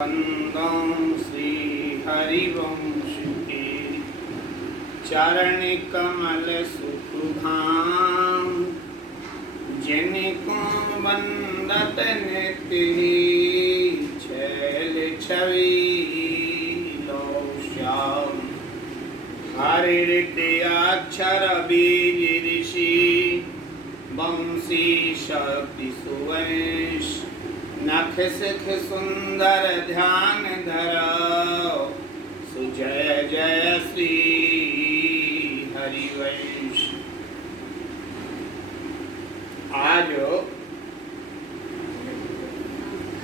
वंदं श्री हरिवंश के चरण कमल सुखधाम, जिनको वंदत नित्य छैल छवि लो श्याम। हरिऋतयाक्षर बीज ऋषि वंशी शक्ति सुवंश, नख सिख सुंदर ध्यान धरो, सुजय जय श्री हरिवंश। आज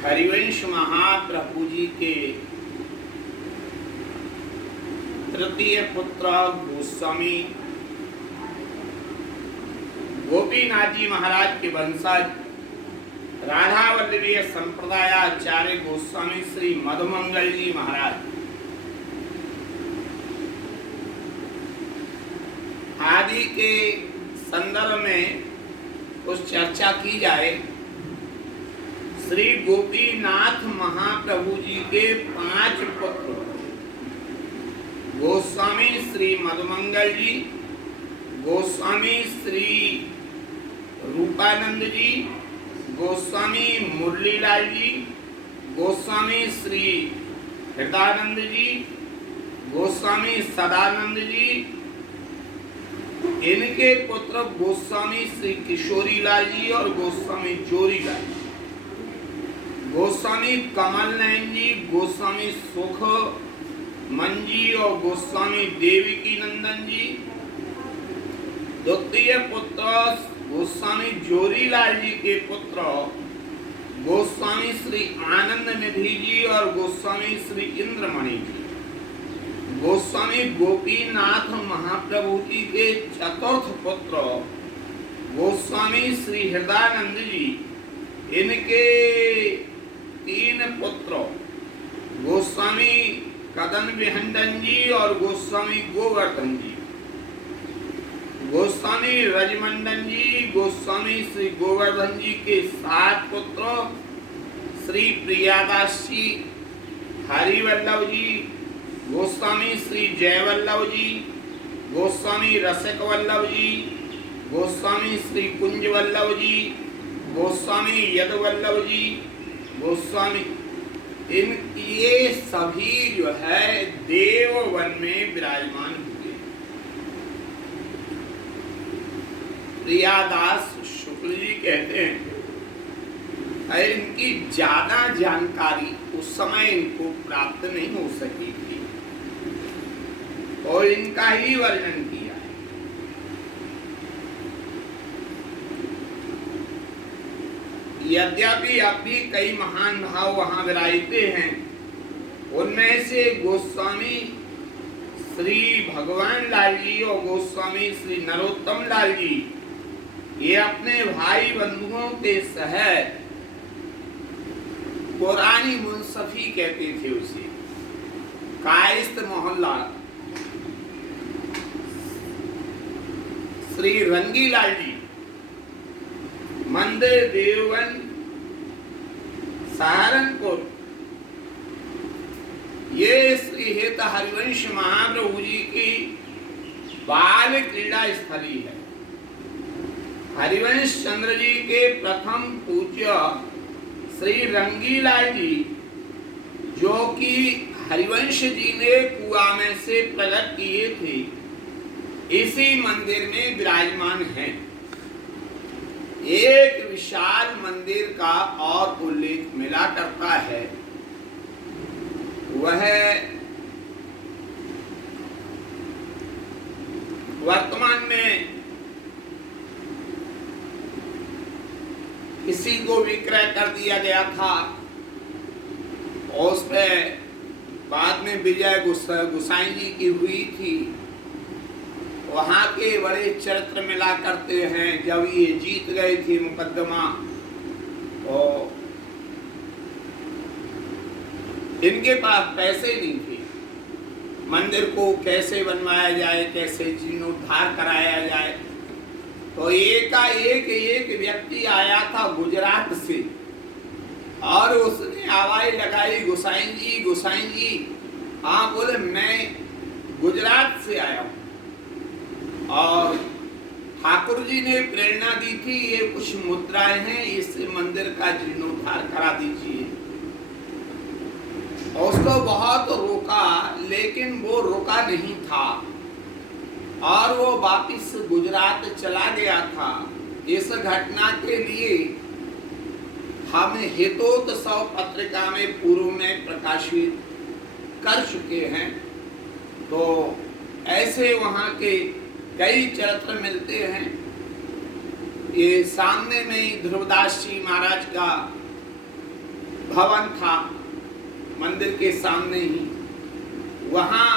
हरिवंश महाप्रभु जी के तृतीय पुत्र गोस्वामी गोपीनाथ जी महाराज के वंशज राधा वल्लभीय संप्रदायाचार्य गोस्वामी श्री मधुमंगल जी महाराज आदि के संदर्भ में कुछ चर्चा की जाए। श्री गोपीनाथ महाप्रभु जी के 5 पुत्र गोस्वामी श्री मधुमंगल जी, गोस्वामी श्री रूपानंद जी, गोस्वामी मुरलीलाल जी, गोस्वामी श्री हृदयानंद जी, गोस्वामी सदानंद जी, इनके पुत्र गोस्वामी श्री किशोरीलाल जी और गोस्वामी जोरीलाल जी, गोस्वामी कमल नयन जी, गोस्वामी सुख मंजी और गोस्वामी देवकी नंदन जी। द्वितीय पुत्र गोस्वामी जोरीलाल जी के पुत्र गोस्वामी श्री आनंद निधि जी और गोस्वामी श्री इंद्रमणि जी। गोस्वामी गोपीनाथ महाप्रभु जी के चतुर्थ पुत्र गोस्वामी श्री हृदयानंद जी, इनके 3 पुत्र गोस्वामी कदन विहंडन जी और गोस्वामी गोवर्धन जी। गोस्वामी रजमंडन जी, गोस्वामी श्री गोवर्धन जी के 7 पुत्र श्री प्रियादास जी, हरिवल्लभ जी, गोस्वामी श्री जयवल्लभ जी, गोस्वामी रसिक वल्लभ जी, गोस्वामी श्री कुंज वल्लभ जी, गोस्वामी यदुवल्लभ जी, गोस्वामी ये सभी जो है देववन में विराजमान हुए। प्रियादास शुक्ल जी कहते हैं अरे इनकी ज्यादा जानकारी उस समय इनको प्राप्त नहीं हो सकी थी और इनका ही वर्णन किया है। यद्यपि अब भी कई महान भाव वहां विराजते हैं, उनमें से गोस्वामी श्री भगवान लाल जी और गोस्वामी श्री नरोत्तम लाल जी ये अपने भाई बंधुओं के सहित पुरानी मुंसफी कहते थे उसे, कायस्थ मोहल्ला श्री रंगीलाल जी, मंदिर देवबंद सहारनपुर, ये श्री हित हरिवंश महाप्रभु जी की बाल क्रीड़ा स्थली है। हरिवंश चंद्र जी के प्रथम पूज्य श्री रंगीलाल जी, जो कि हरिवंश जी ने कुआं में से प्रकट किए थे, इसी मंदिर में विराजमान हैं। एक विशाल मंदिर का और उल्लेख मिला करता है, वह वर्तमान में किसी को विक्रय कर दिया गया था और उस पर बाद में विजय गोसाई जी की हुई थी। वहां के बड़े चरित्र मिला करते हैं। जब ये जीत गए थे मुकदमा और इनके पास पैसे नहीं थे, मंदिर को कैसे बनवाया जाए, कैसे जीर्णोद्धार कराया जाए, तो एक व्यक्ति आया था गुजरात से और उसने आवाज लगाई, गोसाई जी, गोसाई जी। हाँ बोले, मैं गुजरात से आया हूँ और ठाकुर जी ने प्रेरणा दी थी, ये कुछ मुद्राएं हैं, इस मंदिर का जीर्णोद्धार करा दीजिए। और उसको बहुत रोका, लेकिन वो रुका नहीं था और वो वापिस गुजरात चला गया था। इस घटना के लिए हम हितोत्सव पत्रिका में पूर्व में प्रकाशित कर चुके हैं। तो ऐसे वहाँ के कई चरित्र मिलते हैं। ये सामने में ही ध्रुवदास जी महाराज का भवन था, मंदिर के सामने ही। वहाँ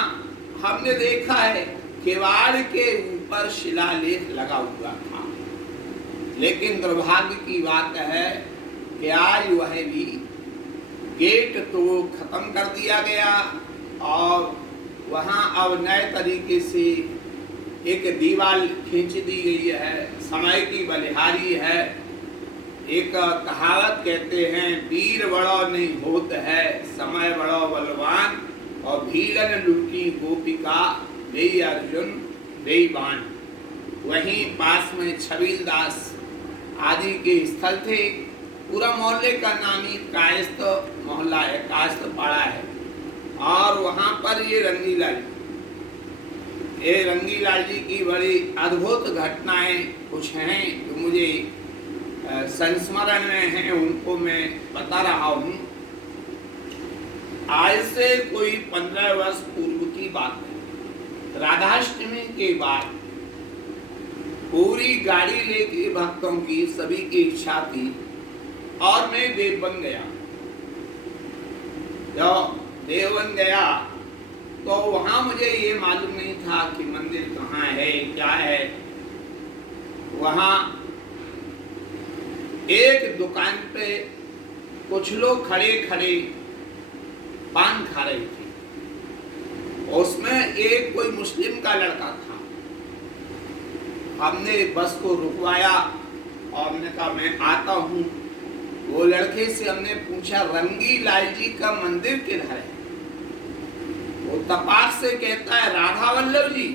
हमने देखा है किवाड़ के ऊपर शिलालेख लगा हुआ था, लेकिन दुर्भाग्य की बात है कि आज वह भी गेट तो खत्म कर दिया गया और वहाँ अब नए तरीके से एक दीवार खींच दी गई है, समय की बलिहारी है। एक कहावत कहते हैं, वीर बड़ो नहीं होत है, समय बड़ो बलवान, और भीलन लुटी गोपिका देई अर्जुन देई बाण। वहीं पास में छबील दास आदि के स्थल थे। पूरा मोहल्ले का नाम ही कायस्थ मोहल्ला है, कायस्थ पाड़ा है। और वहाँ पर ये रंगीलाल जी की बड़ी अद्भुत घटनाएं कुछ हैं जो मुझे संस्मरण में हैं, उनको मैं बता रहा हूँ। आज से कोई 15 वर्ष पूर्व की बात है। राधाष्टमी के बाद पूरी गाड़ी लेके भक्तों की सभी की इच्छा थी और मैं देवबंद गया। जब देवबंद गया तो वहां मुझे ये मालूम नहीं था कि मंदिर कहाँ है, क्या है। वहां एक दुकान पे कुछ लोग खड़े खड़े पान खा रहे थे। उसमें एक कोई मुस्लिम का लड़का था। हमने बस को रुकवाया और हमने कहा मैं आता हूँ। वो लड़के से हमने पूछा, रंगीलाल जी का मंदिर किधर है? वो तपाक से कहता है, राधा वल्लभ जी।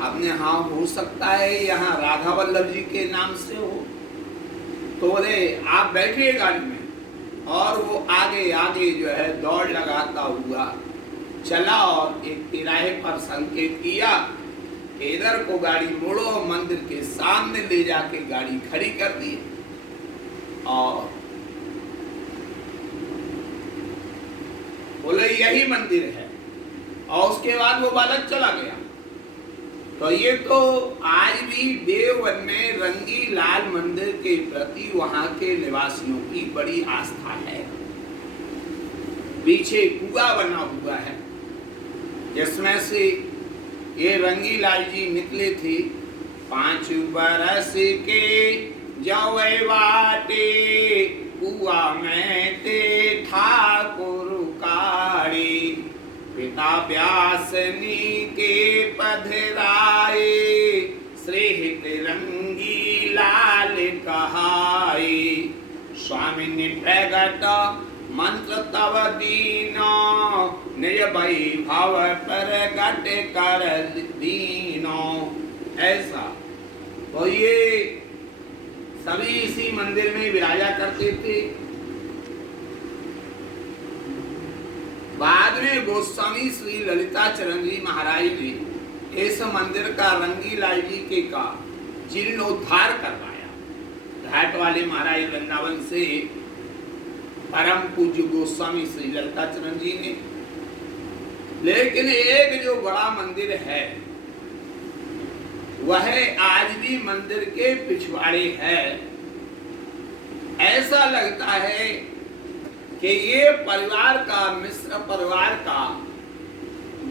हमने हाँ हो सकता है यहाँ राधा वल्लभ जी के नाम से हो। तो बोले आप बैठिए गाड़ी में। और वो आगे आगे जो है दौड़ लगाता हुआ चला और एक तिराहे पर संकेत किया, इधर को गाड़ी मोड़ो। मंदिर के सामने ले जाके गाड़ी खड़ी कर दी और बोले यही मंदिर है। और उसके बाद वो बालक चला गया। तो ये तो आज भी देववन में रंगीलाल मंदिर के प्रति वहां के निवासियों की बड़ी आस्था है। पीछे कुआं बना हुआ है जिसमें से ये रंगीलाल जी निकले थे। 5 बरस के जवे बाटे कुआं में ते ठाकुर काड़ी, पिता व्यासनी के पधराए, श्रेहित रंगीलाल कहाए। स्वामी ने प्रगट मंत्र तव दीनो, निज वैभव प्रगट कर दीनो। ऐसा तो ये सभी इसी मंदिर में विराजा करते थे। बाद में गोस्वामी श्री ललिताचरण जी महाराज ने इस मंदिर का रंगीलाल जी के का जीर्णोद्धार करवाया। घाट वाले महाराज वृंदावन से परम पूज्य गोस्वामी श्री ललिताचरण जी ने। लेकिन एक जो बड़ा मंदिर है वह आज भी मंदिर के पिछवाड़े है। ऐसा लगता है कि ये परिवार का, मिश्र परिवार का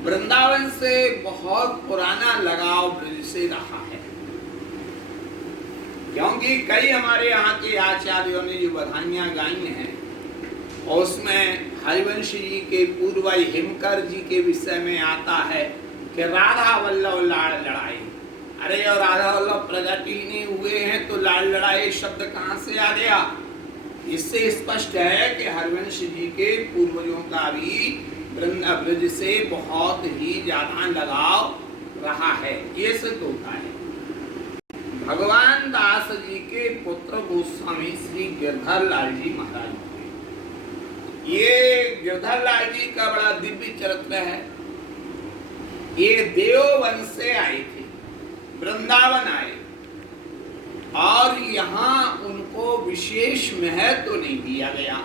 वृंदावन से बहुत पुराना लगाव ब्रज से रहा है। क्योंकि कई हमारे यहाँ के आचार्यों ने जो बधाइयाँ गाई हैं उसमें हरिवंश जी के पूर्व हिमकर जी के विषय में आता है कि राधा वल्लभ लाड़ लड़ाई। अरे और राधा वल्लभ प्रगट ही नहीं हुए हैं तो लाड़ लड़ाई शब्द कहाँ से आ गया? इससे स्पष्ट है कि हरिवंश जी के पूर्वजों का भी ब्रज से बहुत ही ज्यादा लगाव रहा है, ये सिद्ध होता है। भगवान दास जी के पुत्र गोस्वामी श्री गिरधर लाल जी महाराज, ये गिरधर लाल जी का बड़ा दिव्य चरित्र है। ये देववन से आए थे, वृंदावन आए, और यहाँ उनको विशेष महत्व नहीं दिया गया।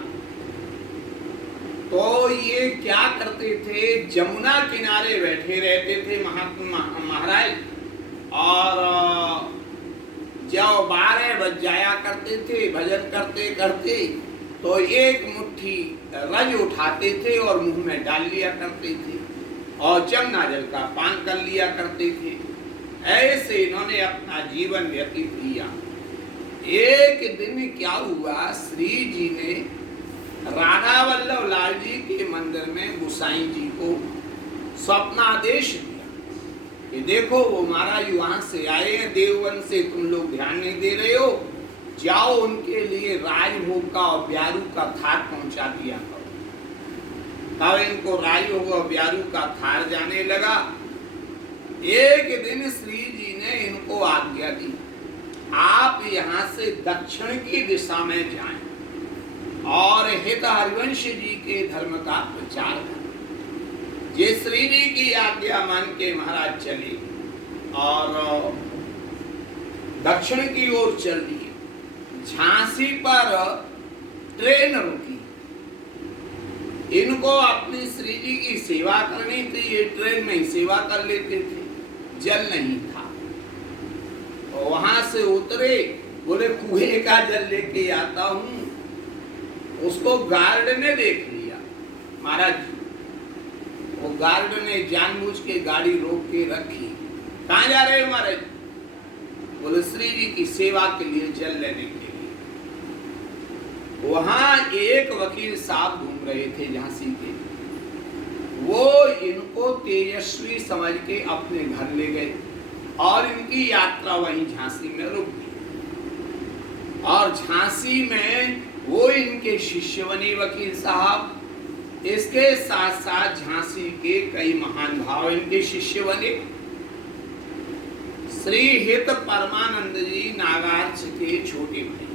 तो ये क्या करते थे, जमुना किनारे बैठे रहते थे महाराज, और जब 12 बज जाया करते थे भजन करते करते, तो एक मुट्ठी रज उठाते थे और मुंह में डाल लिया करते थे, और जमुना जल का पान कर लिया करते थे। ऐसे इन्होंने अपना जीवन व्यतीत किया। एक दिन क्या हुआ, श्री जी ने राधा वल्लभ लाल जी के मंदिर में गोसाई जी को स्वप्नादेश दिया कि देखो वो महाराज वहां से आए हैं देववन से, तुम लोग ध्यान नहीं दे रहे हो, जाओ उनके लिए राजभोग का और ब्यारू का थार पहुंचा दिया करो। तब इनको राजभोग और ब्यारू का थार जाने लगा। एक दिन श्री जी ने इनको आज्ञा दी, आप यहाँ से दक्षिण की दिशा में जाएं और हित हरिवंश जी के धर्म का प्रचार करें। ये श्री जी की आज्ञा मान के महाराज चले और दक्षिण की ओर चल दिए। झांसी पर ट्रेन रुकी, इनको अपनी श्री जी की सेवा करनी थी, ये ट्रेन में ही सेवा कर लेते थे। जल नहीं था, तो वहां से उतरे, बोले कुएं का जल लेके आता हूं। उसको गार्ड ने देख लिया महाराज, वो गार्ड ने जानबूझ के गाड़ी रोक के रखी। कहाँ जा रहे हो महाराज? बोले श्री जी की सेवा के लिए जल लेने के लिए। वहां एक वकील साहब घूम रहे थे झांसी के, वो इनको तेजस्वी समझ के अपने घर ले गए और इनकी यात्रा वहीं झांसी में रुक गई। और झांसी में वो इनके शिष्य बने वकील साहब। इसके साथ साथ झांसी के कई महान भाव इनके शिष्य बने। श्री हित परमानंद जी नागार्च के छोटे भाई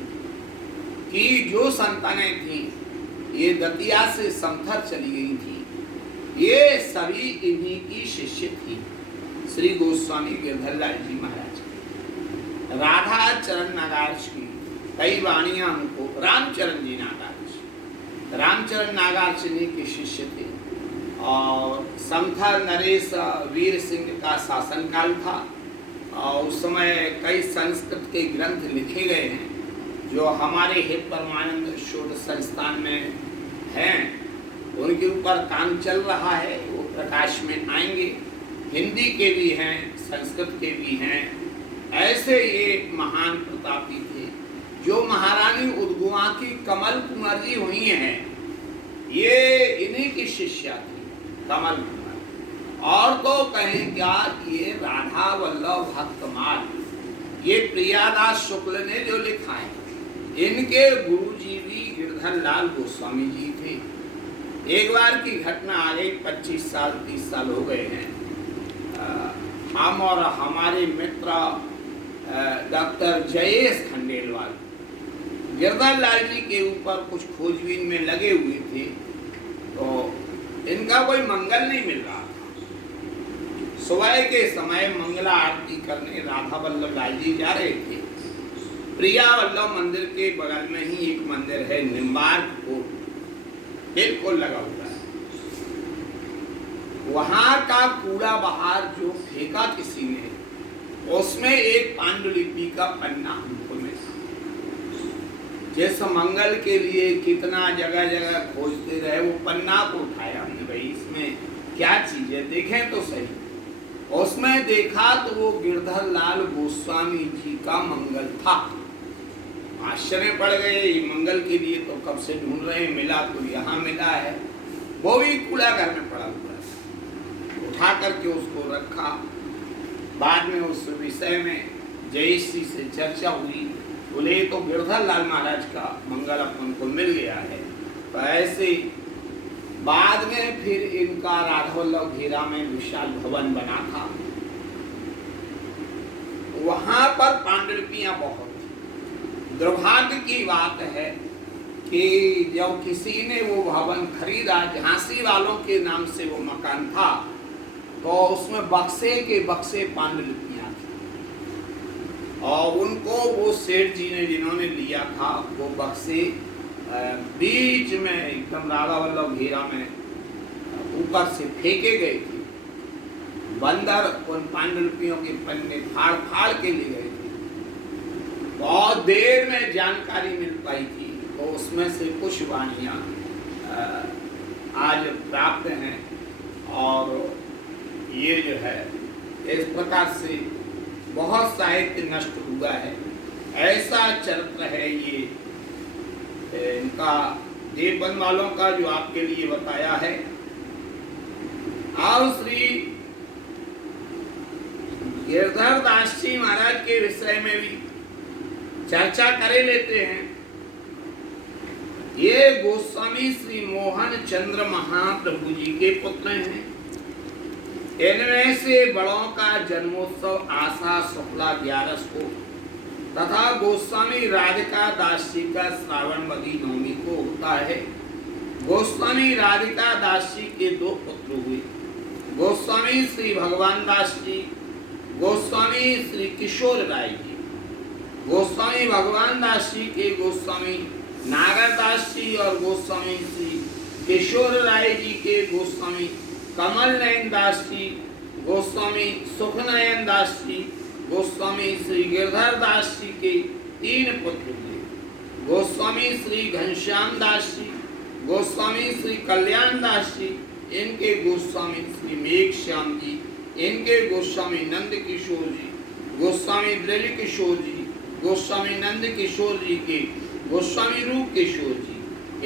की जो संतानें थी, ये दतिया से समथर चली गई थी, ये सभी इन्हीं की शिष्य थी। श्री गोस्वामी गिरधर लाल जी महाराज, राधा चरण नागार्च की कई वाणियां हमको, रामचरण जी नागार्च, रामचरण नागार्च जी के शिष्य थे। और समथर नरेश वीर सिंह का शासनकाल था, और उस समय कई संस्कृत के ग्रंथ लिखे गए हैं जो हमारे हित परमानंद शोध संस्थान में हैं, उनके ऊपर काम चल रहा है, वो प्रकाश में आएंगे। हिंदी के भी हैं, संस्कृत के भी हैं। ऐसे ये महान प्रतापी थे जो महारानी उदगुआ की कमल कुंवर जी हुई हैं, ये इन्हीं की शिष्या थी कमल कुंवर। और तो कहें क्या, ये राधा वल्लभ भक्तमाल, ये प्रियादास शुक्ल ने जो लिखा है, इनके गुरुजी भी गिरधर लाल गोस्वामी जी थे। एक बार की घटना आ गई, 25 साल 30 साल हो गए हैं। हम और हमारे मित्र डॉक्टर जयेश खंडेलवाल गिरधर लाल जी के ऊपर कुछ खोजबीन में लगे हुए थे, तो इनका कोई मंगल नहीं मिल रहा था। सुबह के समय मंगला आरती करने राधा वल्लभ लाल जी जा रहे थे। प्रिया वल्लभ मंदिर के बगल में ही एक मंदिर है, निम्बार्क कोट, बिल्कुल लगा हुआ है। वहां का कूड़ा बाहर जो फेंका किसी ने, उसमें एक पांडुलिपि का पन्ना हमको मिला। जैसे मंगल के लिए कितना जगह जगह खोजते रहे, वो पन्ना को उठाया हमने, भाई इसमें क्या चीज है, देखें तो सही। उसमें देखा तो वो गिरधर लाल गोस्वामी जी का मंगल था। आश्चर्य पड़ गए, मंगल के लिए तो कब से ढूंढ रहे हैं, मिला तो यहाँ मिला है। वो भी कूड़ा घर में पड़ा हुआ है। उठा करके उसको रखा। बाद में उस विषय में जयेश जी से चर्चा हुई, बोले तो गिरधर लाल महाराज का मंगल अपन को मिल गया है। तो ऐसे बाद में फिर इनका राधावल्लभ घेरा में विशाल भवन बना था, वहां पर पांडुलिपियां बहुत थी। दुर्भाग्य की बात है कि जब किसी ने वो भवन खरीदा, झांसी वालों के नाम से वो मकान था, तो उसमें बक्से के बक्से पांडुलिपियां थी और उनको वो सेठ जी ने जिन्होंने लिया था वो बक्से बीच में एकदम राधावल्लभ घेरा में ऊपर से फेंके गए थे। बंदर उन पांडुलिपियों के पन्ने फाड़ फाड़ के ले गए थे। बहुत देर में जानकारी मिल पाई थी, तो उसमें से कुछ वाणियां आज प्राप्त हैं और ये जो है इस प्रकार से बहुत साहित्य नष्ट हुआ है। ऐसा चरित्र है ये इनका देवबंद वालों का जो आपके लिए बताया है। अब श्री गिरधर दास जी महाराज के विषय में भी चर्चा करे लेते हैं। ये गोस्वामी श्री मोहन चंद्र महाप्रभु जी के पुत्र हैं। इनमें से बड़ों का जन्मोत्सव आषाढ़ शुक्ला 11 को तथा गोस्वामी राधिका दास जी का श्रावणवती नवमी को होता है। गोस्वामी राधिका दास जी के 2 पुत्र हुए, गोस्वामी श्री भगवान दास जी, गोस्वामी श्री किशोर राय जी। गोस्वामी भगवान दास जी के गोस्वामी नागर दास जी और गोस्वामी श्री किशोर राय जी के गोस्वामी कमल नयन दास जी, गोस्वामी सुखनयन दास जी, गोस्वामी श्री गिरधर दास जी के 3 पुत्र हुए। गोस्वामी श्री घनश्याम दास जी, गोस्वामी श्री कल्याण दास जी, इनके गोस्वामी श्री मेघ श्याम जी, इनके गोस्वामी नंद किशोर जी, गोस्वामी ब्रज किशोर जी, गोस्वामी नंद किशोर जी के गोस्वामी रूप किशोर जी,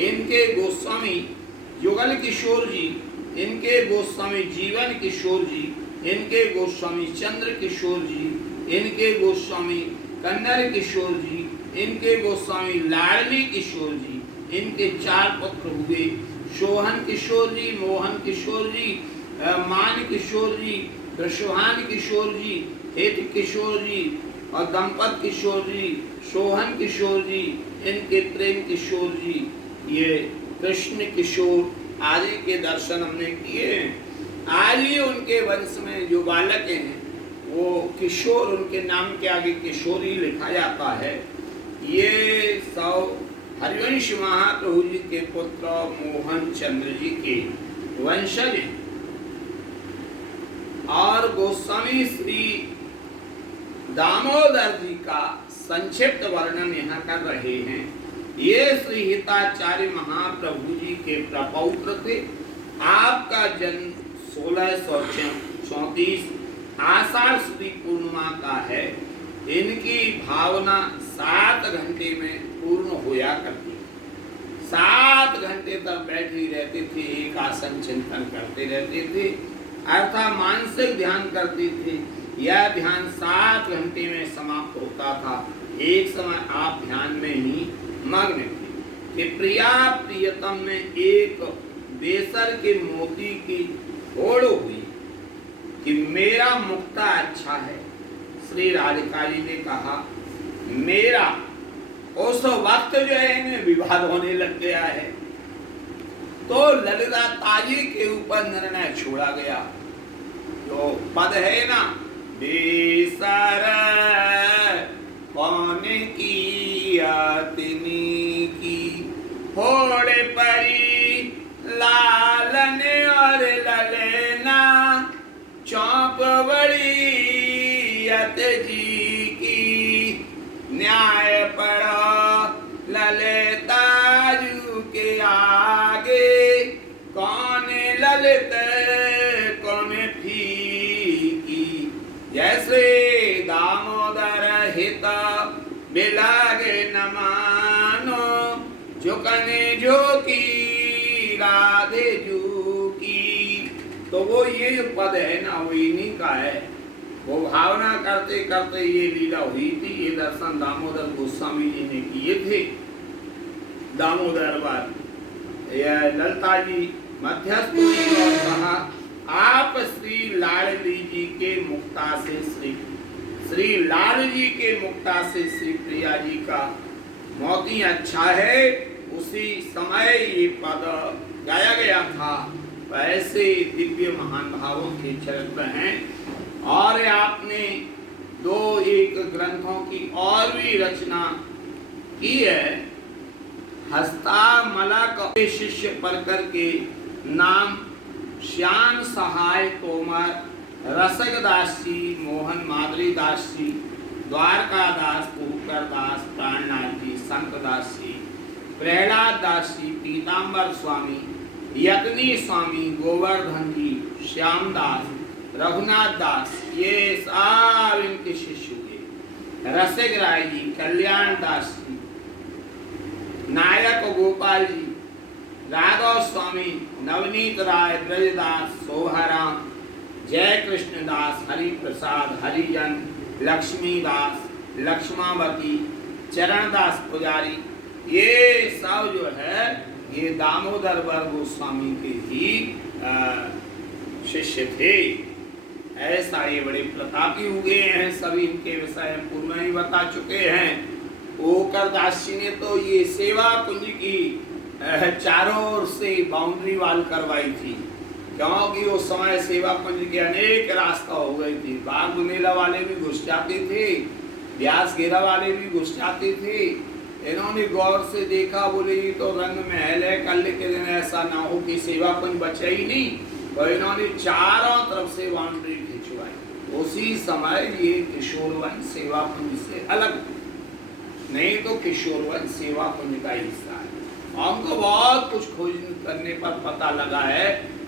इनके गोस्वामी युगल किशोर जी, इनके गोस्वामी जीवन किशोर जी, इनके गोस्वामी चंद्र किशोर जी, इनके गोस्वामी कन्नर किशोर जी, इनके गोस्वामी लाडली किशोर जी। इनके 4 पुत्र हुए, सोहन किशोर जी, मोहन किशोर जी, मान किशोर जी, प्रशोहान किशोर जी, हेत किशोर जी और दंपत किशोर जी, सोहन किशोर जी, इनके प्रेम किशोर जी, ये कृष्ण किशोर आदि के दर्शन हमने किए। आज ही उनके वंश में जो बालक हैं वो किशोर, उनके नाम के आगे किशोरी लिखा जाता है। ये सब हरिवंश महाप्रभु जी के पुत्र मोहन चंद्र जी के वंशज हैं। और गोस्वामी श्री दामोदर जी का संक्षिप्त वर्णन यहाँ कर रहे हैं। ये श्री हिताचार्य महाप्रभु जी के प्रपौत्र थे। आपका जन्म 1634 आषाढ़ शुक्ल पूर्णिमा का है। इनकी भावना 7 घंटे में पूर्ण होया करती, 7 घंटे तक बैठे रहते थे, एक आसन चिंतन करते रहते थे, अर्थात मानसिक ध्यान करते थे। यह ध्यान 7 घंटे में समाप्त होता था। एक समय आप ध्यान में ही मग्न थे कि प्रिया प्रियतम में एक बेसर के मोती की होड़ हुई कि मेरा मुक्ता अच्छा है। श्री राधिका जी ने कहा मेरा, उस वक्त जो है इन्हें विवाद होने लग गया है। तो ललिता ताजी के ऊपर निर्णय छोड़ा गया। जो पद है ना, बेसर कौन की यातनी की, होड़ परी लालन और ललना, चौप बड़ी यत जी की, न्याय पड़ा ललिताजू के आगे, कौन ललित कौन फीकी, जैसे दामोदर हित बिलागे न मानो, झुकने झोंकी राधे जू की। तो वो ये जो पद है ना, वो इन्हीं का है। वो भावना करते करते ये लीला हुई थी। ये दर्शन दामोदर गोस्वामी जी ने किए थे। दामोदर बार यह ललता जी मध्यस्थ हुई और कहा, आप श्री लाडली जी के मुक्ता से श्री लाल जी के मुक्ता से श्री प्रिया जी का मोती अच्छा है। उसी समय ये पद गाया गया था। वैसे दिव्य महान भावों के चरित्र हैं। और आपने दो एक ग्रंथों की और भी रचना की है। हस्तामलक के शिष्य परकर के नाम श्याम सहाय तोमर, रसक दास जी, मोहन माधुरी दास जी, द्वारका दास, पुहकर दास, प्राणनाथ जी, संत दास जी, प्रहलाद दास जी, पीताम्बर स्वामी, यतनी स्वामी, गोवर्धन जी, श्याम दास, रघुनाथ दास, ये सब इनके शिष्य हुए। रसिक राय जी, कल्याण दास जी, नायक गोपाल जी, राघव स्वामी, नवनीत राय, ब्रजदास, सोहाराम, जय कृष्ण दास, हरि प्रसाद, हरिजन, लक्ष्मी दास, लक्ष्मावती, चरण दास पुजारी, ये सब जो है ये दामोदर वर गोस्वामी के ही शिष्य थे। ऐसा ये बड़े प्रतापी हुए हैं। सभी इनके विषय में पूर्व ही बता चुके हैं। ओकर दास जी ने तो ये सेवा कुंज की चारों ओर से बाउंड्री वाल करवाई थी, क्योंकि उस समय सेवा कुंज के अनेक रास्ता हो गए थे। बाग बुनेला वाले भी घुस जाते थे, व्यास घेरा वाले भी घुस जाते थे। इन्होंने गौर से देखा, बोले ये तो रंग महल है, कल के दिन ऐसा ना हो कि सेवा कुंज बचा ही नहीं। तो इन्होंने चारों तरफ से बाउंड्री खिंचवाई। उसी समय ये किशोरवन सेवा कुंज से अलग, नहीं तो किशोरवन सेवा कुंज का हिस्सा है। हमको बहुत कुछ खोज करने पर पता लगा है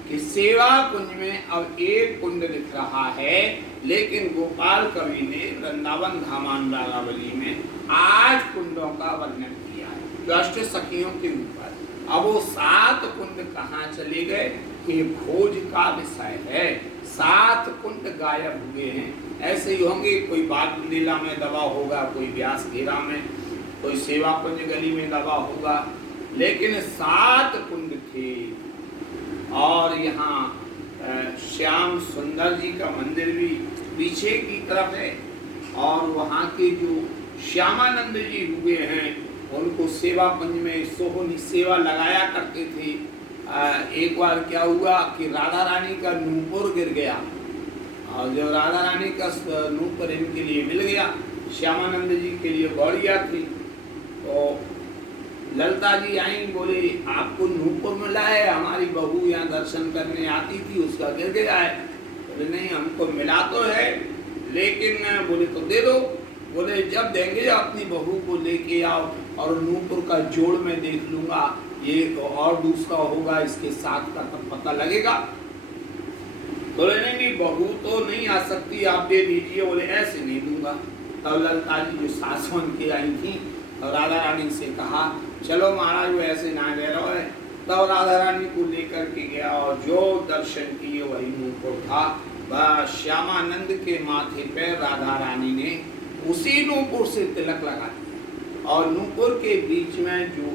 कि सेवा कुंज में अब एक कुंड दिख रहा है, लेकिन गोपाल कवि ने वृंदावन धामान रागावली में 8 कुंडों का वर्णन किया है, अष्ट सखियों के ऊपर। अब वो 7 कुंड कहाँ चले गए, ये खोज का विषय है। 7 कुंड गायब हुए हैं। ऐसे ही होंगे, कोई बाग लीला में दबा होगा, कोई व्यास घेरा में, कोई सेवा कुंज गली में दबा होगा, लेकिन 7 कुंड थे। और यहाँ श्याम सुंदर जी का मंदिर भी पीछे की तरफ है। और वहाँ के जो श्यामानंद जी हुए हैं, उनको सेवा कुंज में सोहनी सेवा लगाया करते थे। एक बार क्या हुआ कि राधा रानी का नूपुर गिर गया, और जब राधा रानी का नूपुर इनके लिए मिल गया, श्यामानंद जी के लिए गौड़िया थी, तो ललता जी आई, बोले आपको नूपुर मिला है, हमारी बहू यहाँ दर्शन करने आती थी, उसका गिर गया है। बोले नहीं, हमको मिला तो है, लेकिन बोले तो दे दो। बोले जब देंगे अपनी बहू को लेके आओ, और नूपुर का जोड़ में देख लूंगा, ये और दूसरा होगा इसके साथ का, तब पता लगेगा। बोले नहीं नहीं, बहू तो नहीं आ सकती, आप दे दीजिए। बोले ऐसे नहीं दूंगा। तब ललता जी जो सास बन के आई थी, और राधा रानी से कहा चलो महाराज, वो ऐसे ना दे रहा है। तब राधा रानी को लेकर के गया, और जो दर्शन किए वही नूपुर था। वह श्यामानंद के माथे पे राधा रानी ने उसी नूपुर से तिलक लगा दिया, और नूपुर के बीच में जो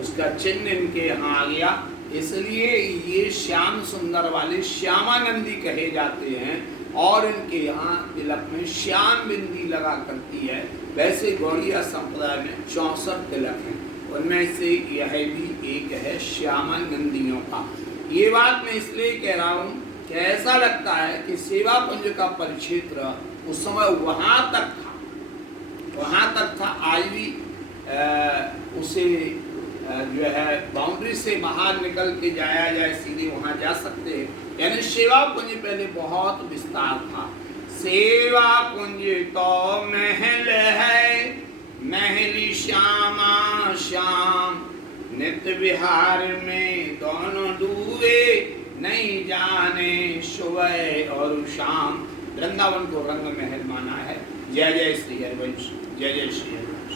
उसका चिन्ह इनके यहाँ आ गया। इसलिए ये श्याम सुंदर वाले श्यामानंदी कहे जाते हैं, और इनके यहाँ तिलक में श्याम बिंदी लगा करती है। वैसे गौड़िया संप्रदाय में 64 तिलक हैं, उनमें से यह भी एक है श्यामानंदियों का। ये बात मैं इसलिए कह रहा हूँ कि ऐसा लगता है कि सेवा कुंज का परिक्षेत्र उस समय वहाँ तक था। आज भी उसे जो है बाउंड्री से बाहर निकल के जाया जाए, सीधे वहाँ जा सकते हैं। यानी सेवा कुंज पहले बहुत विस्तार था। सेवा कुंज तो महल है, महली श्यामा श्याम, नित्य विहार में दोनों डूबे, नहीं जाने सुबह और शाम। वृंदावन को रंग महल माना है। जय जय श्री हरिवंश, जय जय श्री हरि।